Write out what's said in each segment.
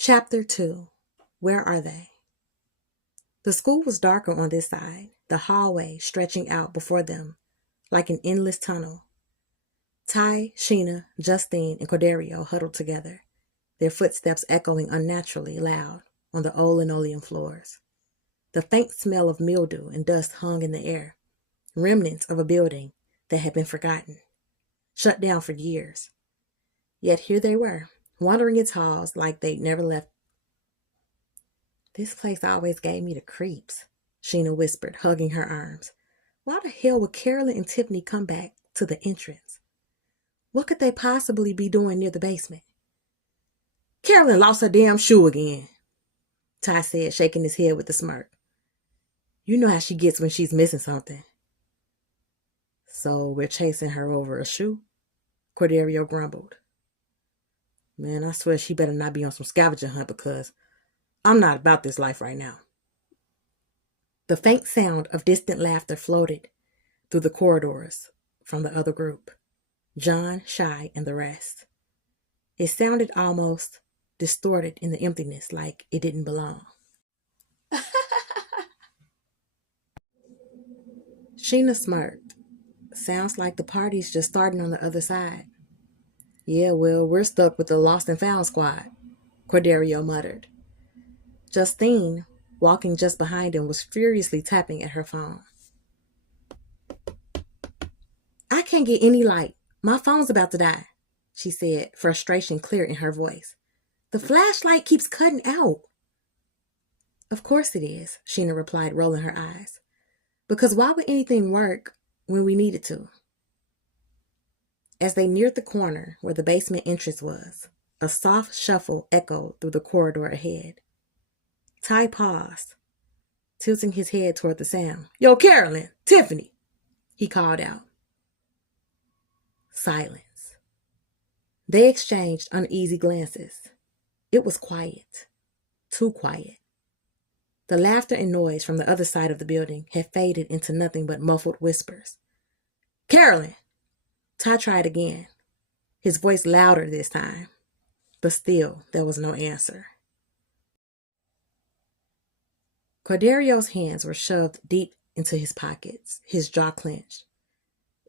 Chapter 2. Where are they? The school was darker on this side, the hallway stretching out before them like an endless tunnel. Ty, Sheena, Justine, and Corderio huddled together, their footsteps echoing unnaturally loud on the old linoleum floors. The faint smell of mildew and dust hung in the air, remnants of a building that had been forgotten, shut down for years. Yet here they were, wandering its halls like they'd never left. "This place always gave me the creeps," Sheena whispered, hugging her arms. Why the hell would Carolyn and Tiffany come back to the entrance? What could they possibly be doing near the basement? "Carolyn lost her damn shoe again," Ty said, shaking his head with a smirk. "You know how she gets when she's missing something." "So we're chasing her over a shoe?" Corderio grumbled. "Man, I swear she better not be on some scavenger hunt because I'm not about this life right now." The faint sound of distant laughter floated through the corridors from the other group, John, Shy, and the rest. It sounded almost distorted in the emptiness, like it didn't belong. Sheena smirked. "Sounds like the party's just starting on the other side." "Yeah, well, we're stuck with the lost and found squad," Corderio muttered. Justine, walking just behind him, was furiously tapping at her phone. "I can't get any light. My phone's about to die," she said, frustration clear in her voice. "The flashlight keeps cutting out." "Of course it is," Sheena replied, rolling her eyes. "Because why would anything work when we need it to?" As they neared the corner where the basement entrance was, a soft shuffle echoed through the corridor ahead. Ty paused, tilting his head toward the sound. "Yo, Carolyn! Tiffany!" he called out. Silence. They exchanged uneasy glances. It was quiet. Too quiet. The laughter and noise from the other side of the building had faded into nothing but muffled whispers. "Carolyn!" Ty tried again, his voice louder this time, but still there was no answer. Corderio's hands were shoved deep into his pockets, his jaw clenched.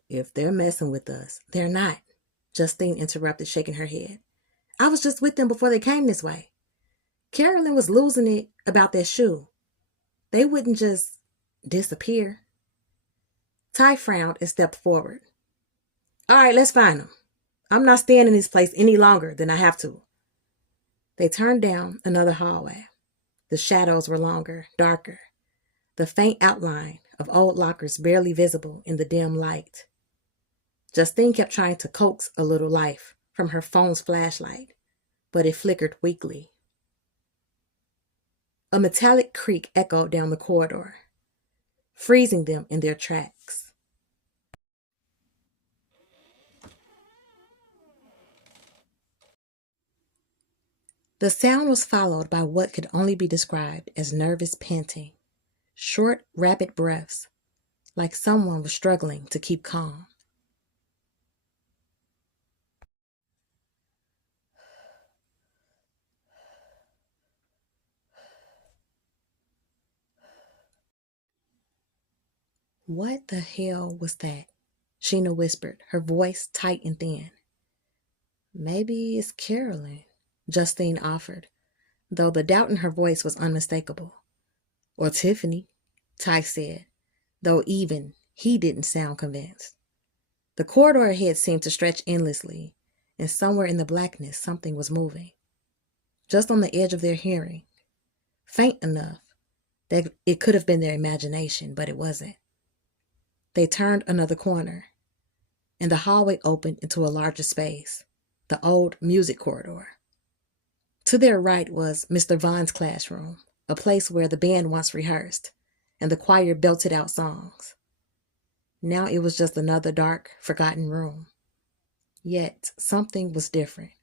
"If they're messing with us, they're not," Justine interrupted, shaking her head. "I was just with them before they came this way. Carolyn was losing it about that shoe. They wouldn't just disappear." Ty frowned and stepped forward. "All right, let's find them. I'm not staying in this place any longer than I have to." They turned down another hallway. The shadows were longer, darker, the faint outline of old lockers barely visible in the dim light. Justine kept trying to coax a little life from her phone's flashlight, but it flickered weakly. A metallic creak echoed down the corridor, freezing them in their tracks. The sound was followed by what could only be described as nervous panting, short, rapid breaths, like someone was struggling to keep calm. "What the hell was that?" Sheena whispered, her voice tight and thin. "Maybe it's Carolyn," Justine offered, though the doubt in her voice was unmistakable. "Or Tiffany," Ty said, though even he didn't sound convinced. The corridor ahead seemed to stretch endlessly, and somewhere in the blackness something was moving, just on the edge of their hearing, faint enough that it could have been their imagination, but it wasn't. They turned another corner, and the hallway opened into a larger space, the old music corridor. To their right was Mr. Vaughn's classroom, a place where the band once rehearsed, and the choir belted out songs. Now it was just another dark, forgotten room. Yet something was different.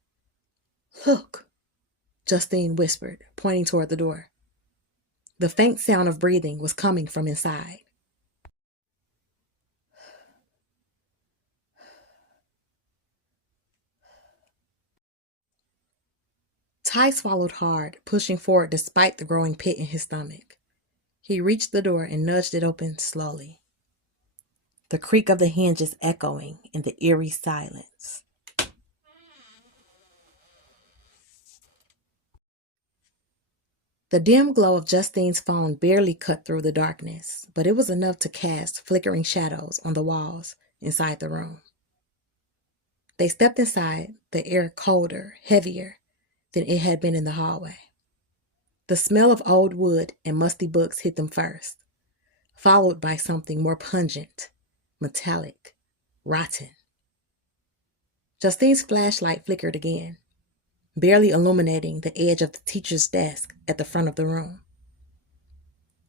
"Look," Justine whispered, pointing toward the door. The faint sound of breathing was coming from inside. Ty swallowed hard, pushing forward despite the growing pit in his stomach. He reached the door and nudged it open slowly, the creak of the hinges echoing in the eerie silence. The dim glow of Justine's phone barely cut through the darkness, but it was enough to cast flickering shadows on the walls inside the room. They stepped inside, the air colder, heavier than it had been in the hallway. The smell of old wood and musty books hit them first, followed by something more pungent, metallic, rotten. Justine's flashlight flickered again, barely illuminating the edge of the teacher's desk at the front of the room.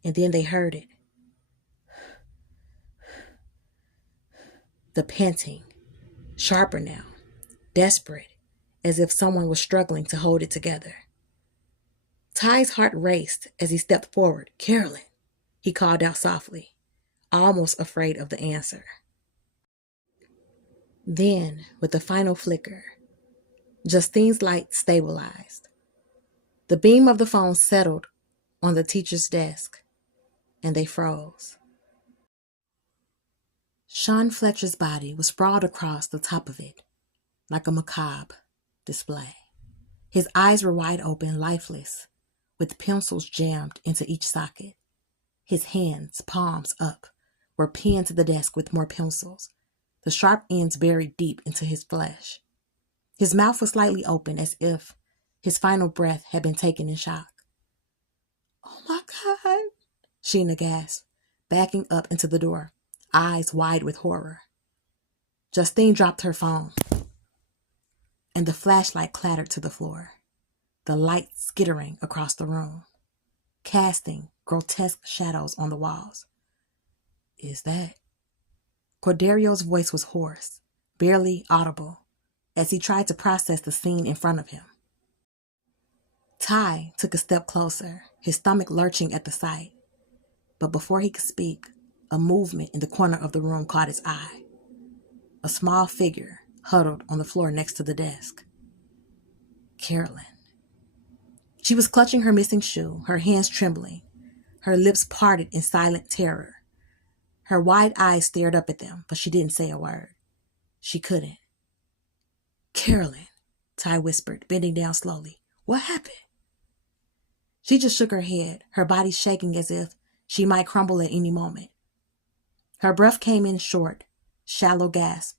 And then they heard it. The panting, sharper now, desperate, as if someone was struggling to hold it together. Ty's heart raced as he stepped forward. "Carolyn," he called out softly, almost afraid of the answer. Then, with the final flicker, Justine's light stabilized. The beam of the phone settled on the teacher's desk, and they froze. Sean Fletcher's body was sprawled across the top of it, like a macabre display. His eyes were wide open, lifeless, with pencils jammed into each socket. His hands, palms up, were pinned to the desk with more pencils, the sharp ends buried deep into his flesh. His mouth was slightly open, as if his final breath had been taken in shock. "Oh my God," Sheena gasped, backing up into the door, eyes wide with horror. Justine dropped her phone, and the flashlight clattered to the floor, the light skittering across the room, casting grotesque shadows on the walls. "Is that?" Corderio's voice was hoarse, barely audible, as he tried to process the scene in front of him. Ty took a step closer, his stomach lurching at the sight. But before he could speak, a movement in the corner of the room caught his eye. A small figure huddled on the floor next to the desk. Carolyn. She was clutching her missing shoe, her hands trembling, her lips parted in silent terror. Her wide eyes stared up at them, but she didn't say a word. She couldn't. "Carolyn," Ty whispered, bending down slowly. "What happened?" She just shook her head, her body shaking as if she might crumble at any moment. Her breath came in short, shallow gasp,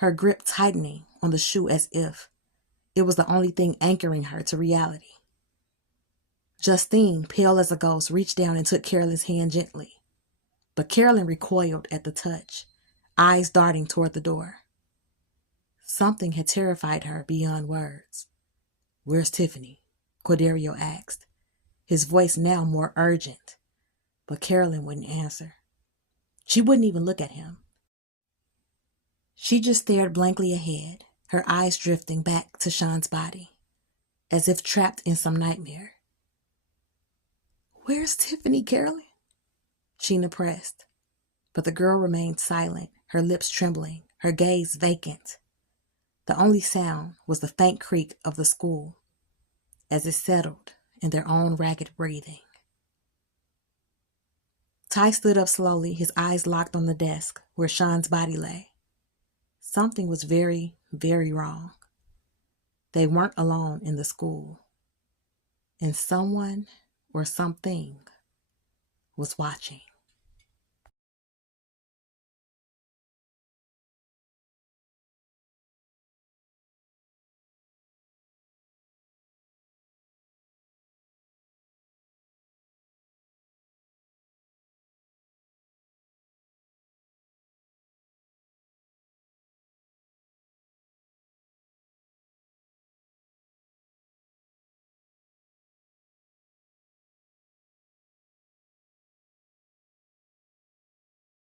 her grip tightening on the shoe as if it was the only thing anchoring her to reality. Justine, pale as a ghost, reached down and took Carolyn's hand gently. But Carolyn recoiled at the touch, eyes darting toward the door. Something had terrified her beyond words. "Where's Tiffany?" Corderio asked, his voice now more urgent. But Carolyn wouldn't answer. She wouldn't even look at him. She just stared blankly ahead, her eyes drifting back to Sean's body, as if trapped in some nightmare. "Where's Tiffany, Carolyn?" Sheena pressed, but the girl remained silent, her lips trembling, her gaze vacant. The only sound was the faint creak of the school as it settled in their own ragged breathing. Ty stood up slowly, his eyes locked on the desk where Sean's body lay. Something was very, very wrong. They weren't alone in the school, and someone or something was watching.